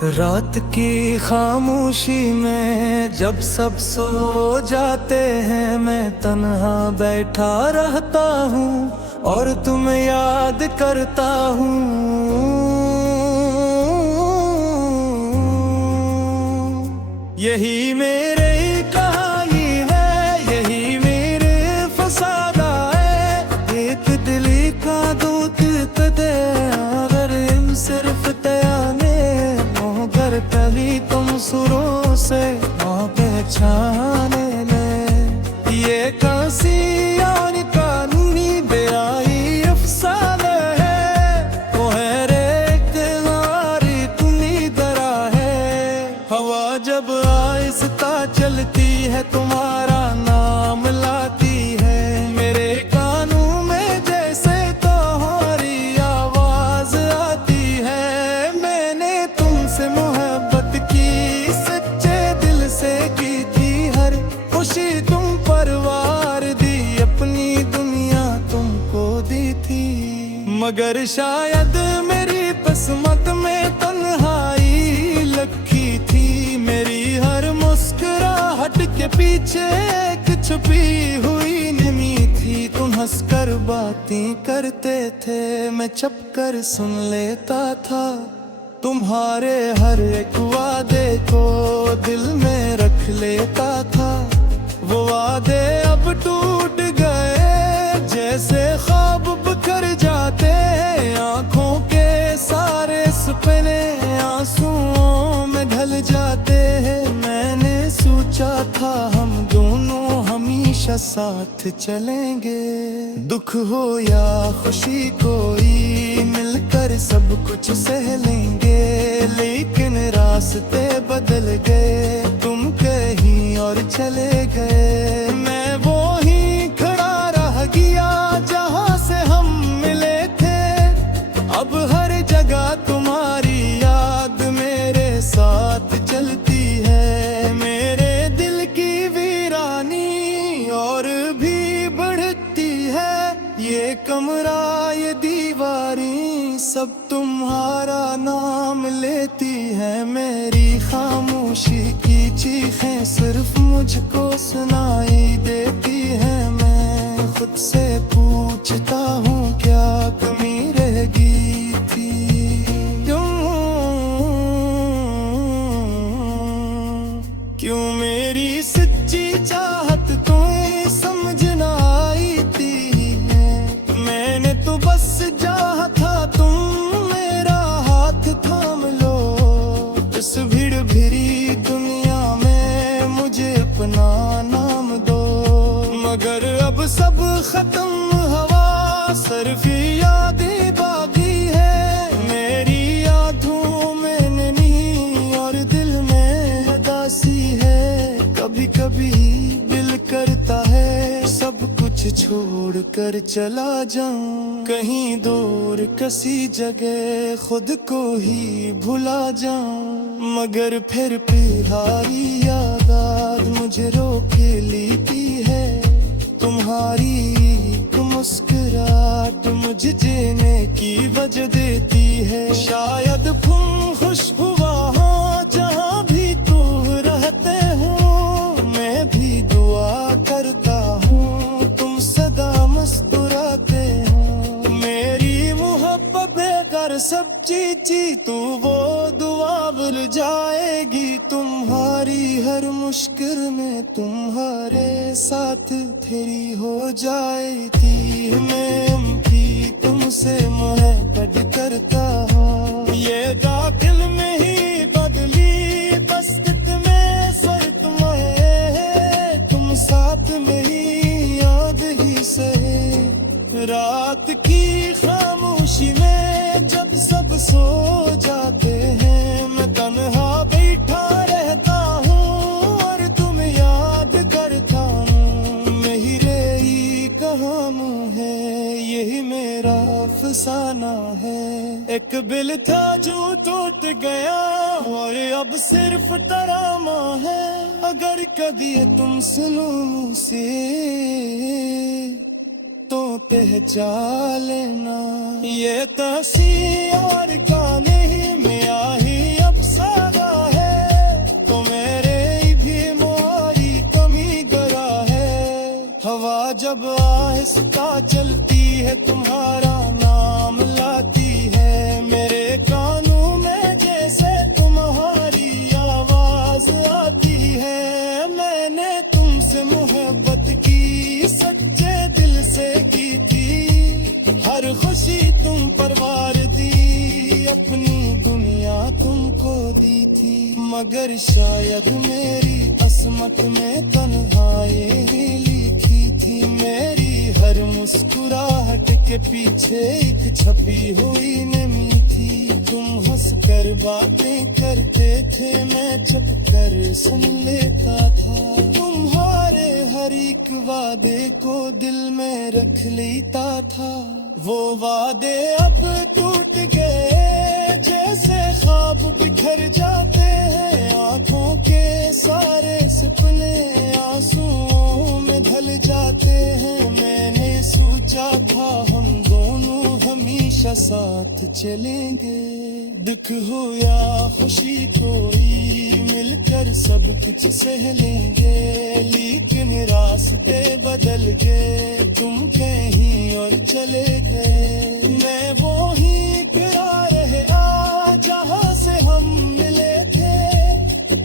रात की खामोशी में जब सब सो जाते हैं, मैं तन्हा बैठा रहता हूँ और तुम्हें याद करता हूँ। यही मेरे कहानी है, यही मेरे फसादा है। एक दिली का दो दे अगर इन सिर्फ तयाने मगर कभी तुम सुरों से पहचाने ले। ये कासी यानी कानूनी बेआई अफसाना है, वो है रेत गारी तुम्ही दरा है। हवा जब आहिस्ता चलती है तुम्हारा नाम लाती है, मेरे कानों में जैसे तुम्हारी आवाज आती है। मैंने तुमसे मोहब्बत की सच्चे दिल से की थी, हर खुशी तुम परवार दी, अपनी दुनिया तुमको दी थी। मगर शायद मेरी किस्मत में तन्हाई लखी थी, मेरी हर मुस्कुराहट के पीछे एक छुपी हुई नमी थी। तुम हंसकर बातें करते थे, मैं छुपकर सुन लेता था। तुम्हारे हर एक वादे को दिल में रख लेता था। वो वादे अब टूट गए जैसे ख्वाब बिखर जाते, आंखों के सारे सपने आंसुओं में ढल जाते हैं। मैंने सोचा था हम दोनों हमेशा साथ चलेंगे, दुख हो या खुशी कोई मिलकर सब कुछ सह लेंगे। लेकिन रास्ते बदल गए, तुम कहीं और चले गए। मैं वो ही खड़ा रह गया जहाँ से हम मिले थे, अब हर जगह तुम्हारी याद मेरे साथ चलती है। मेरे दिल की वीरानी और भी बढ़ती है, ये कमरा ये दीवारें सब तुम्हारा नाम लेती है। मेरी खामोशी की चीखें सिर्फ मुझको सुनाई देती है। मैं खुद से पूछता हूँ क्या कमी रह गई थी, क्यों मेरी सच्ची चाहत तुम्हें समझ ना आई थी। मैंने तो बस चाहा था तुम मेरा हाथ थाम लो, इस भीड़ भरी दुनिया में मुझे अपना नाम दो। मगर अब सब खत्म, हवा सिर्फ यादें बाकी है। मेरी यादों में नैनी और दिल में उदासी है। कभी कभी दिल करता है सब कुछ छोड़ कर चला जाऊं, कहीं दूर किसी जगह खुद को ही भुला जाऊं। मगर फिर प्यारी याद मुझे रोके लेती है। तुम्हारी मुस्कुराहट मुझे जीने की वजह देती है। शायद तुम खुश हुआ हो जहाँ भी तू रहते हो, मैं भी दुआ करता हूँ तुम सदा मुस्कुराते हो। मेरी मोहब्बत कर सब चीची तू वो दुआ भूल जाएगी। तुम्हारी हर मुश्किल में तुम्हारे साथ तेरी हो जाएगी। मैं भी तुमसे मोहब्बत करता हूँ, ये दाखिल में ही बदली बस्तित में सर तुम्हें, तुम साथ में ही याद ही सहे। रात की खामोशी में जब सब सो जाते हैं, मैं तन्हा बैठा रहता हूँ और तुम याद करता हूँ। मेरे ही कहानी है, यही मेरा अफसाना है। एक दिल था जो टूट गया और अब सिर्फ तराना है। अगर कभी तुम सुनो से तो पहचान लेना, ये तस्वीर और गाने में आई अफसाना। है तुम्हारा नाम लाती है मेरे कानों में, जैसे तुम्हारी आवाज आती है। मैंने तुमसे मोहब्बत की सच्चे दिल से की थी, हर खुशी तुम पर वार दी, अपनी दुनिया तुमको दी थी। मगर शायद मेरी किस्मत में तन्हाई ही लिखी थी, मेरी हर मुस्कुराहट के पीछे एक छपी हुई नमी थी। तुम हंस कर बातें करते थे, मैं चुप कर सुन लेता था, तुम्हारे हर एक वादे को दिल में रख लेता था। वो वादे अब टूट गए, जैसे ख्वाब बिखर जाते हैं, आंखों के सारे सपने आंसुओं में ढल जाते हैं। मैंने सोचा था हम दोनों हमेशा साथ चलेंगे, दुख हो या खुशी कोई मिलकर सब कुछ सह लेंगे। लेकिन रास्ते बदल गए, तुम कहीं और चले गए, मैं वो ही फिरा रहा जहाँ से हम मिले थे।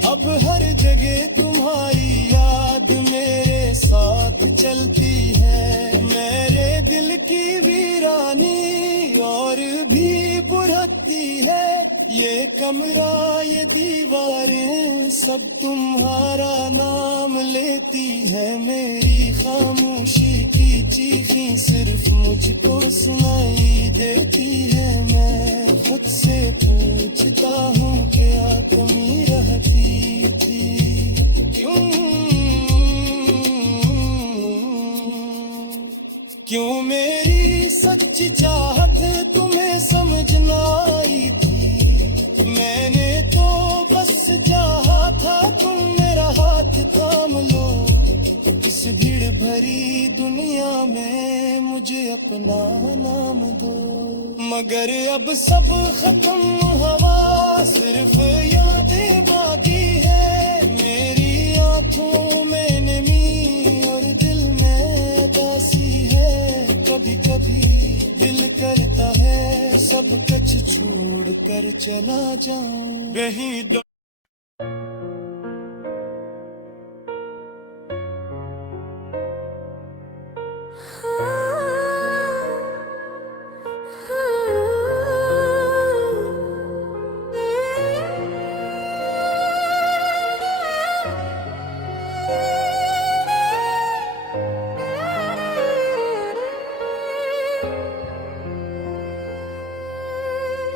अब हर जगह तुम्हारी याद मेरे साथ चलती है, मेरे दिल की वीरानी और भी बुढ़ती है। ये कमरा ये दीवारें सब तुम्हारा नाम लेती है, मेरी खामोशी की चीखें सिर्फ मुझको सुनाई देती है। मैं खुद से पूछता हूँ क्या कमी रहती थी, क्यों मेरी सच्ची चाहत तुम्हें समझ ना आई थी। मैंने तो बस चाहा था तुम मेरा हाथ थाम लो, इस भीड़ भरी दुनिया में मुझे अपना नाम दो। मगर अब सब खत्म हुआ, सिर्फ यादें बाकी है, मेरी आंखों में नमी और दिल में उदासी है। कभी कभी दिल करता है सब कुछ छोड़ कर चला जाऊं, रही दो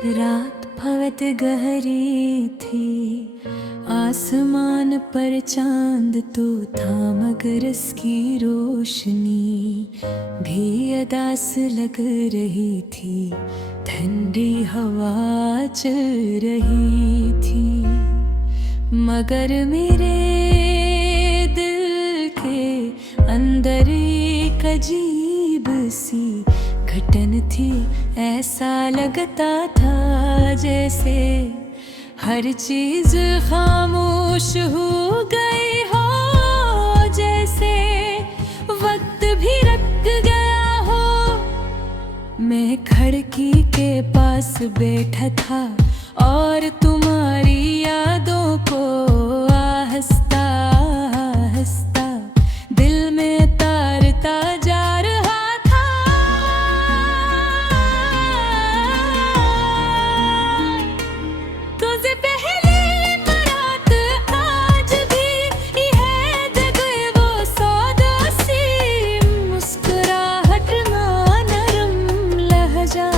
रात भवत गहरी थी, आसमान पर चांद तो था, मगर इसकी रोशनी भी अदास लग रही थी, ठंडी हवा चल रही थी। मगर मेरे दिल के अंदर एक अजीब सी घटन थी, ऐसा लगता था जैसे हर चीज खामोश हो गई हो, जैसे वक्त भी रुक गया हो। मैं खिड़की के पास बैठा था और तुम्हारी यादों को आहिस्ता आहिस्ता दिल में तारता जा रहा था। तुझे पहले रात आज भी है जगह वो सौदा सी, मुस्कुराहट में नरम लहजा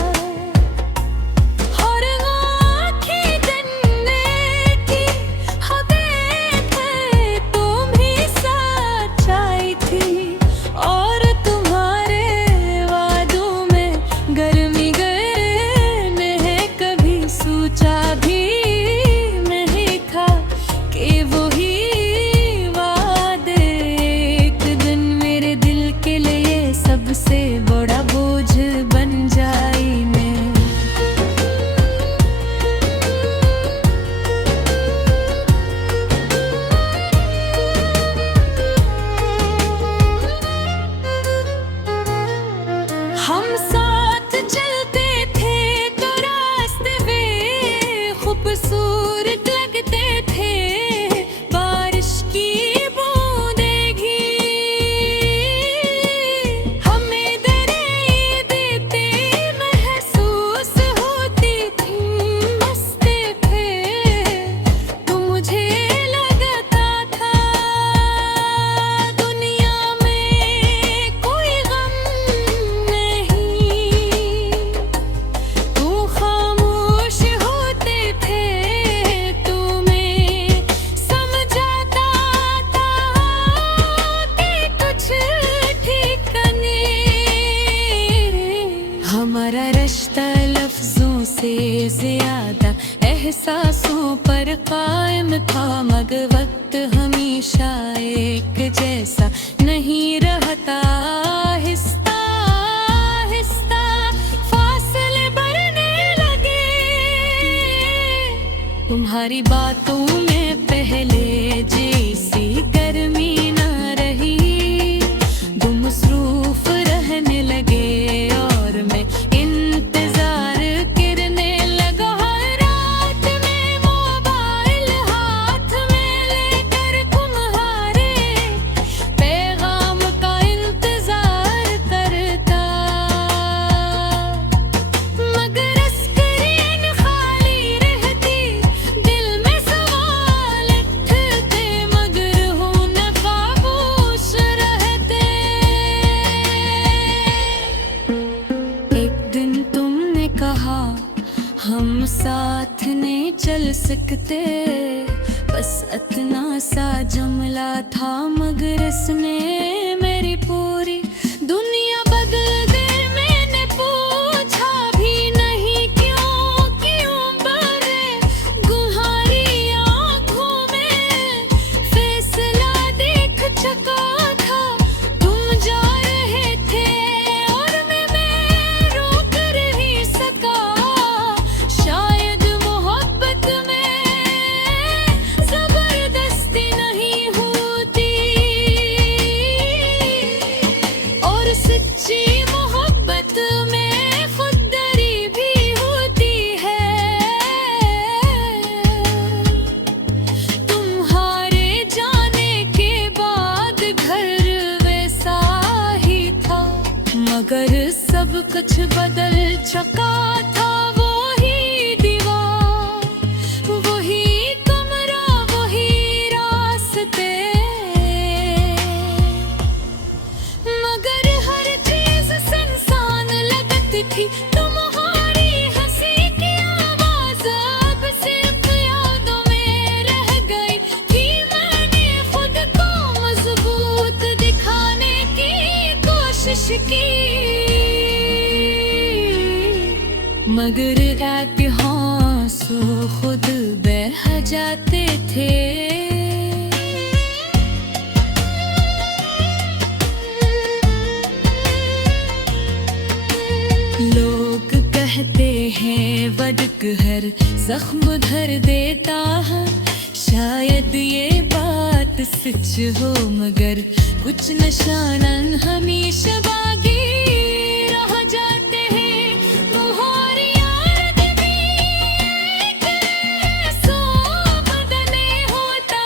और आँखें जन्ने पर कायम था, मगर वक्त हमेशा एक जैसा नहीं रहता। आहिस्ता आहिस्ता फासले बढ़ने लगे, तुम्हारी बातों में पहले जैसी गर्मी न रही। तुम मसरूफ रहने लगे और मैं इंतजार करने लगा। हर रात में मोबाइल हाथ में लेकर तुम्हारे पैगाम का इंतजार करता, मगर स्क्रीन खाली रहती, दिल में सवाल उठते, मगर हूँ न खामोश रहते। एक दिन तुमने कहा हम साथ नहीं चल सकते, बस इतना सा जुमला था, मगर इसने मेरी पूरी दुनिया बदल दी। मैंने पूछा भी नहीं क्यों क्यों, बरे गुहारी आँखों में फैसला देख चुका था। तुम जा रहे थे और मैं रोक नहीं सका। शायद मोहब्बत में जबरदस्ती नहीं होती, और सच्ची मोहब्बत में खुददारी भी होती है। तुम्हारे जाने के बाद घर वैसा ही था, मगर सब कुछ बदल चुका था। वही दीवार, वही कमरा, वही रास्ते, मगर हर चीज सुनसान लगती थी। तुम्हारी हंसी की आवाज अब सिर्फ यादों में रह गई थी। मैंने खुद को मजबूत दिखाने की कोशिश की, मगर एक आंसू खुद बह जाते थे। लोग कहते हैं वदक हर जख्म धर देता है, शायद ये बात सच हो, मगर कुछ निशान हमेशा बागी रह जाते हैं। तुम्हारी याद भी एक ऐसा बदले होता,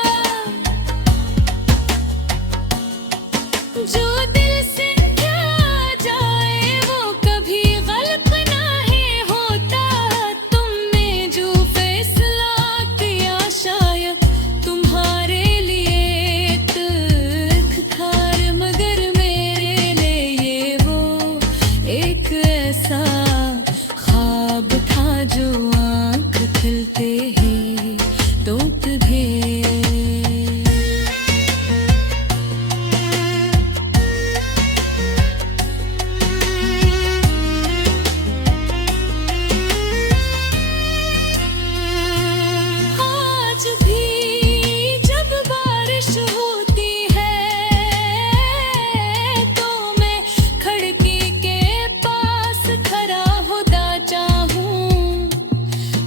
जो दिल से क्या जाए वो कभी गलत नहीं होता। तुमने जो फैसला किया शायद तुम्हारे लिए तक खार, मगर मेरे लिए वो एक ऐसा ख्वाब था जो आँख खुलते ही टूट गए। आज भी जब बारिश होती है तो मैं खिड़की के पास खड़ा होता चाहूं।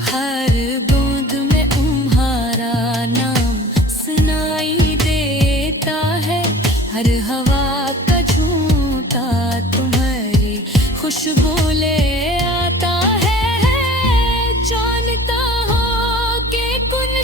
हर बूंद में तुम्हारा नाम सुनाई देता है, हर हवा का झूठा तुम्हारी खुशबू ले आता है। जानता हो कि कुन